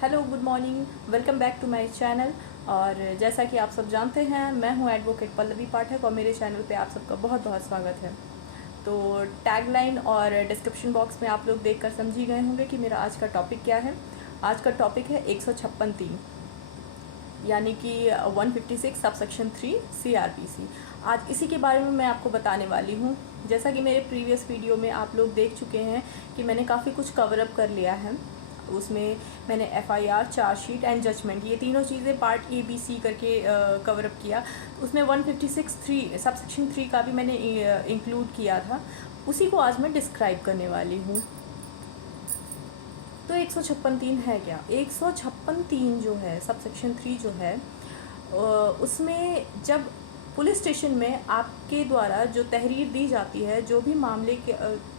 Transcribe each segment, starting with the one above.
Hello, good morning, welcome back to my channel. और जैसा कि आप सब जानते हैं, मैं हूं एडवोकेट पल्लवी पाठक और मेरे चैनल पे आप सबका बहुत बहुत स्वागत है। तो टैगलाइन और डिस्क्रिप्शन बॉक्स में आप लोग देखकर समझ ही गए होंगे कि मेरा आज का टॉपिक क्या है। आज का टॉपिक है 156(3) यानी कि 156 सबसेक्शन 3 CRPC। आज इसी के बारे में मैं आपको बताने वाली हूँ। जैसा कि मेरे प्रीवियस वीडियो में आप लोग देख चुके हैं कि मैंने काफ़ी कुछ कवर अप कर लिया है। उसमें मैंने FIR, चार्जशीट एंड जजमेंट, ये तीनों चीज़ें पार्ट ABC करके कवर अप किया। उसमें 156(3) सबसेक्शन 3 का भी मैंने इंक्लूड किया था। उसी को आज मैं डिस्क्राइब करने वाली हूँ। तो 156(3) है क्या? 156(3) जो है सबसेक्शन 3 जो है, उसमें जब पुलिस स्टेशन में आपके द्वारा जो तहरीर दी जाती है, जो भी मामले के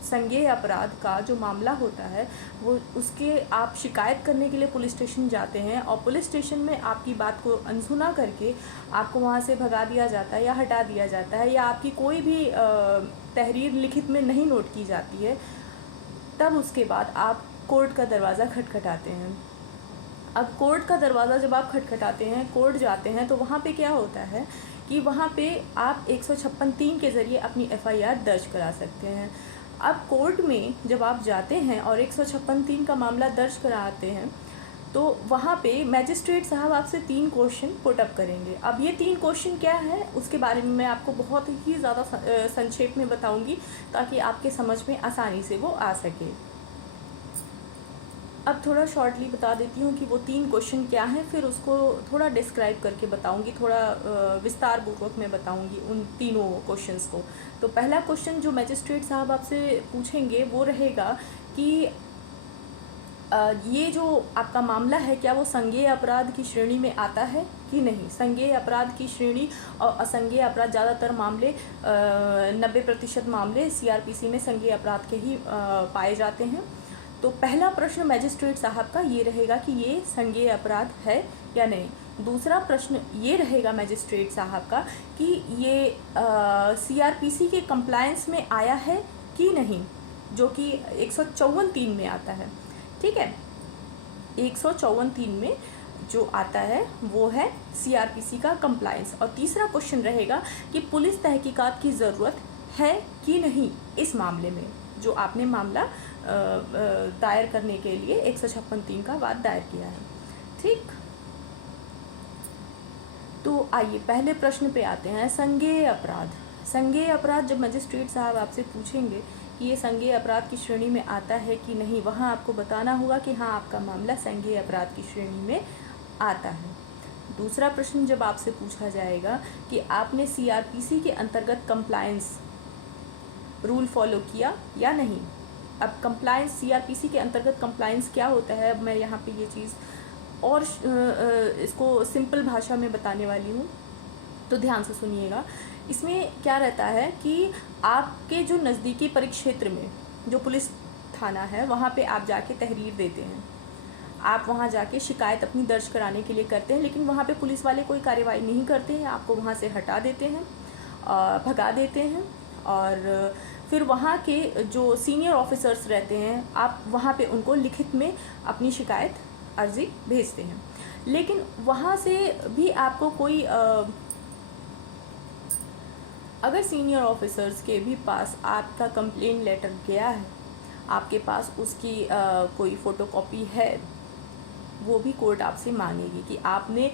संज्ञेय अपराध का जो मामला होता है, वो उसके आप शिकायत करने के लिए पुलिस स्टेशन जाते हैं और पुलिस स्टेशन में आपकी बात को अनसुना करके आपको वहाँ से भगा दिया जाता है या हटा दिया जाता है, या आपकी कोई भी तहरीर लिखित में नहीं नोट की जाती है, तब उसके बाद आप कोर्ट का दरवाज़ा खटखटाते हैं। अब कोर्ट का दरवाज़ा जब आप खटखटाते हैं, कोर्ट जाते हैं, तो वहाँ पे क्या होता है कि वहाँ पे आप 156(3) के ज़रिए अपनी FIR दर्ज करा सकते हैं। अब कोर्ट में जब आप जाते हैं और 156(3) का मामला दर्ज कराते हैं, तो वहाँ पे मैजिस्ट्रेट साहब आपसे 3 क्वेश्चन पुटअप करेंगे। अब ये 3 क्वेश्चन क्या है, उसके बारे में मैं आपको बहुत ही ज़्यादा संक्षेप में बताऊँगी, ताकि आपके समझ में आसानी से वो आ सके। अब थोड़ा शॉर्टली बता देती हूँ कि वो 3 क्वेश्चन क्या हैं, फिर उसको थोड़ा डिस्क्राइब करके बताऊँगी, थोड़ा विस्तार पूर्वक मैं बताऊँगी उन तीनों क्वेश्चंस को। तो पहला क्वेश्चन जो मैजिस्ट्रेट साहब आपसे पूछेंगे वो रहेगा कि ये जो आपका मामला है, क्या वो संज्ञेय अपराध की श्रेणी में आता है कि नहीं। संज्ञेय अपराध की श्रेणी और असंज्ञेय अपराध, ज़्यादातर मामले 90% मामले CRPC में संज्ञेय अपराध के ही पाए जाते हैं। तो पहला प्रश्न मैजिस्ट्रेट साहब का ये रहेगा कि ये संज्ञेय अपराध है या नहीं। दूसरा प्रश्न ये रहेगा मैजिस्ट्रेट साहब का कि ये CRPC के कंप्लायंस में आया है कि नहीं, जो कि 154(3) में आता है। ठीक है, 154(3) में जो आता है वो है CRPC का कंप्लायंस। और तीसरा क्वेश्चन रहेगा कि पुलिस तहकीकात की ज़रूरत है कि नहीं इस मामले में, जो आपने मामला दायर करने के लिए 156(3) का वाद दायर किया है। ठीक, तो आइए पहले प्रश्न पे आते हैं। संज्ञेय अपराध। संज्ञेय अपराध जब मजिस्ट्रेट साहब आपसे पूछेंगे कि ये संज्ञेय अपराध की श्रेणी में आता है कि नहीं, वहाँ आपको बताना होगा कि हाँ, आपका मामला संज्ञेय अपराध की श्रेणी में आता है। दूसरा प्रश्न जब आपसे पूछा जाएगा कि आपने CRPC के अंतर्गत कंप्लायंस रूल फॉलो किया या नहीं। अब कंप्लायंस, CRPC के अंतर्गत कंप्लायंस क्या होता है, अब मैं यहाँ पे ये चीज़ और इसको सिंपल भाषा में बताने वाली हूँ, तो ध्यान से सुनिएगा। इसमें क्या रहता है कि आपके जो नज़दीकी परिक्षेत्र में जो पुलिस थाना है, वहाँ पे आप जाके तहरीर देते हैं। आप वहाँ जाके शिकायत अपनी दर्ज कराने के लिए करते हैं, लेकिन वहाँ पे पुलिस वाले कोई कार्रवाई नहीं करते हैं, आपको वहाँ से हटा देते हैं, भगा देते हैं। और फिर वहाँ के जो सीनियर ऑफिसर्स रहते हैं, आप वहाँ पे उनको लिखित में अपनी शिकायत अर्जी भेजते हैं। लेकिन वहाँ से भी आपको कोई अगर सीनियर ऑफिसर्स के भी पास आपका कंप्लेंट लेटर गया है, आपके पास उसकी कोई फ़ोटोकॉपी है, वो भी कोर्ट आपसे मांगेगी कि आपने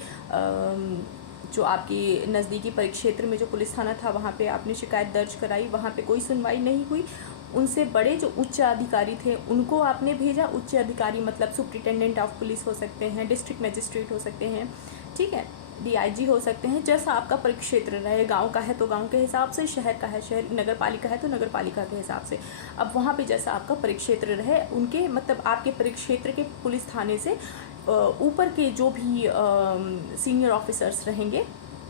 जो आपके नज़दीकी परिक्षेत्र में जो पुलिस थाना था, वहाँ पे आपने शिकायत दर्ज कराई, वहाँ पे कोई सुनवाई नहीं हुई। उनसे बड़े जो उच्च अधिकारी थे उनको आपने भेजा। उच्च अधिकारी मतलब सुप्रिटेंडेंट ऑफ पुलिस हो सकते हैं, डिस्ट्रिक्ट मजिस्ट्रेट हो सकते हैं, ठीक है, DIG हो सकते हैं, जैसा आपका परिक्षेत्र रहे। गांव का है तो गांव के हिसाब से, शहर का है शहर, नगर पालिका है तो नगर पालिका के हिसाब से। अब वहाँ पे जैसा आपका परिक्षेत्र रहे, उनके मतलब आपके परिक्षेत्र के पुलिस थाने से ऊपर के जो भी सीनियर ऑफिसर्स रहेंगे,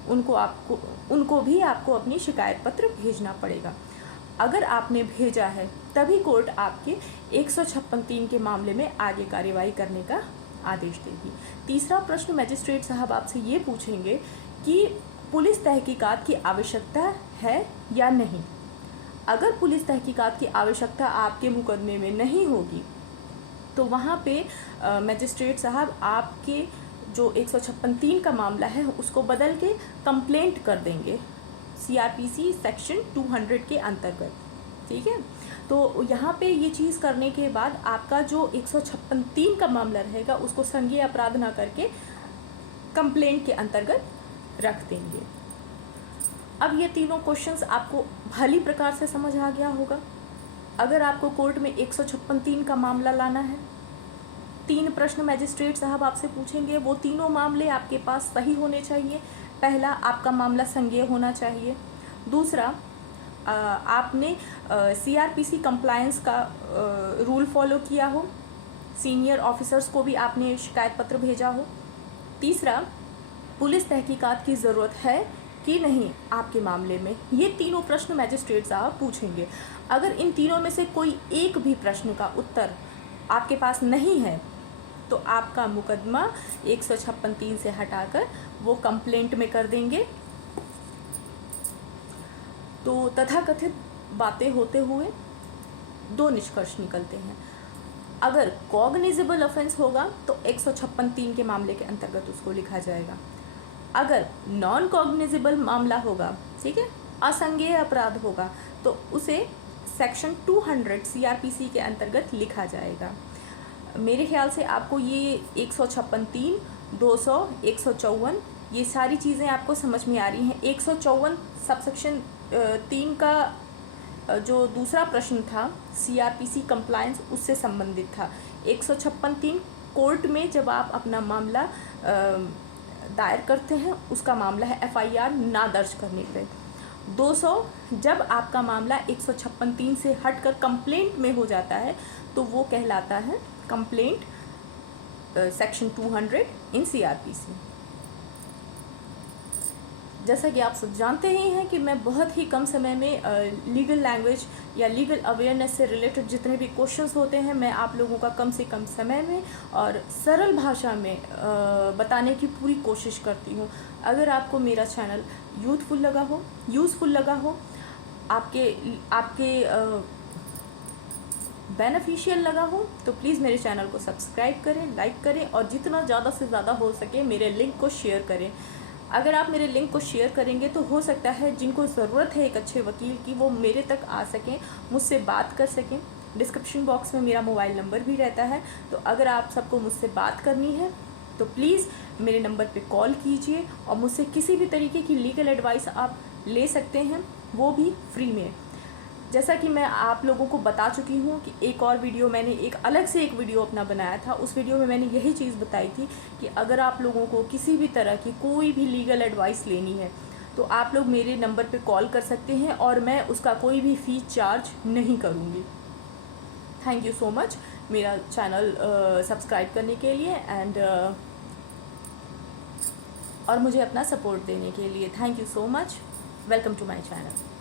उनको भी आपको अपनी शिकायत पत्र भेजना पड़ेगा। अगर आपने भेजा है तभी कोर्ट आपके 156(3) के मामले में आगे कार्रवाई करने का आदेश देगी। तीसरा प्रश्न मैजिस्ट्रेट साहब आपसे ये पूछेंगे कि पुलिस तहकीकात की आवश्यकता है या नहीं। अगर पुलिस तहकीकात की आवश्यकता आपके मुकदमे में नहीं होगी, तो वहाँ पे मजिस्ट्रेट साहब आपके जो 156(3) का मामला है उसको बदल के कंप्लेंट कर देंगे CRPC सेक्शन 200 के अंतर्गत, ठीक है। तो यहाँ पे ये चीज़ करने के बाद आपका जो 156(3) का मामला रहेगा उसको संज्ञेय अपराध ना करके कंप्लेंट के अंतर्गत रख देंगे। अब ये तीनों क्वेश्चंस आपको भली प्रकार से समझ आ गया होगा। अगर आपको कोर्ट में 156(3) का मामला लाना है, 3 प्रश्न मैजिस्ट्रेट साहब आपसे पूछेंगे, वो तीनों मामले आपके पास सही होने चाहिए। पहला, आपका मामला संज्ञेय होना चाहिए। दूसरा, आपने CRPC कंप्लायंस का रूल फॉलो किया हो, सीनियर ऑफिसर्स को भी आपने शिकायत पत्र भेजा हो। तीसरा, पुलिस तहकीकात की ज़रूरत है कि नहीं आपके मामले में, ये तीनों प्रश्न मैजिस्ट्रेट साहब पूछेंगे। अगर इन तीनों में से कोई एक भी प्रश्न का उत्तर आपके पास नहीं है तो आपका मुकदमा 156(3) से हटाकर वो कंप्लेंट में कर देंगे। तो तथाकथित बातें होते हुए 2 निष्कर्ष निकलते हैं। अगर कॉग्निजेबल ऑफेंस होगा तो 156(3) के मामले के अंतर्गत उसको लिखा जाएगा। अगर नॉन कॉग्निजेबल मामला होगा, ठीक है, असंज्ञेय अपराध होगा, तो उसे सेक्शन 200 CRPC के अंतर्गत लिखा जाएगा। मेरे ख्याल से आपको ये 156(3), 200, 154 ये सारी चीज़ें आपको समझ में आ रही हैं। 154 सबसेक्शन 3 का जो दूसरा प्रश्न था CRPC कंप्लायंस, उससे संबंधित था। 156(3) कोर्ट में जब आप अपना मामला दायर करते हैं, उसका मामला है FIR ना दर्ज करने पे। 200 जब आपका मामला 156(3) से हटकर कंप्लेंट में हो जाता है तो वो कहलाता है कंप्लेंट सेक्शन 200 इन CRPC। जैसा कि आप सब जानते ही हैं कि मैं बहुत ही कम समय में लीगल लैंग्वेज या लीगल अवेयरनेस से रिलेटेड जितने भी क्वेश्चंस होते हैं, मैं आप लोगों का कम से कम समय में और सरल भाषा में बताने की पूरी कोशिश करती हूँ। अगर आपको मेरा चैनल यूथफुल लगा हो, यूज़फुल लगा हो, आपके बेनिफिशियल लगा हो, तो प्लीज़ मेरे चैनल को सब्सक्राइब करें, लाइक करें और जितना ज़्यादा से ज़्यादा हो सके मेरे लिंक को शेयर करें। अगर आप मेरे लिंक को शेयर करेंगे तो हो सकता है जिनको ज़रूरत है एक अच्छे वकील की, वो मेरे तक आ सकें, मुझसे बात कर सकें। डिस्क्रिप्शन बॉक्स में मेरा मोबाइल नंबर भी रहता है, तो अगर आप सबको मुझसे बात करनी है तो प्लीज़ मेरे नंबर पे कॉल कीजिए और मुझसे किसी भी तरीके की लीगल एडवाइस आप ले सकते हैं, वो भी फ्री में। जैसा कि मैं आप लोगों को बता चुकी हूँ कि एक और वीडियो मैंने अलग से एक वीडियो अपना बनाया था, उस वीडियो में मैंने यही चीज़ बताई थी कि अगर आप लोगों को किसी भी तरह की कोई भी लीगल एडवाइस लेनी है तो आप लोग मेरे नंबर पे कॉल कर सकते हैं और मैं उसका कोई भी फ़ी चार्ज नहीं करूँगी। थैंक यू सो मच मेरा चैनल सब्सक्राइब करने के लिए एंड और मुझे अपना सपोर्ट देने के लिए। Thank you so much. Welcome to my channel.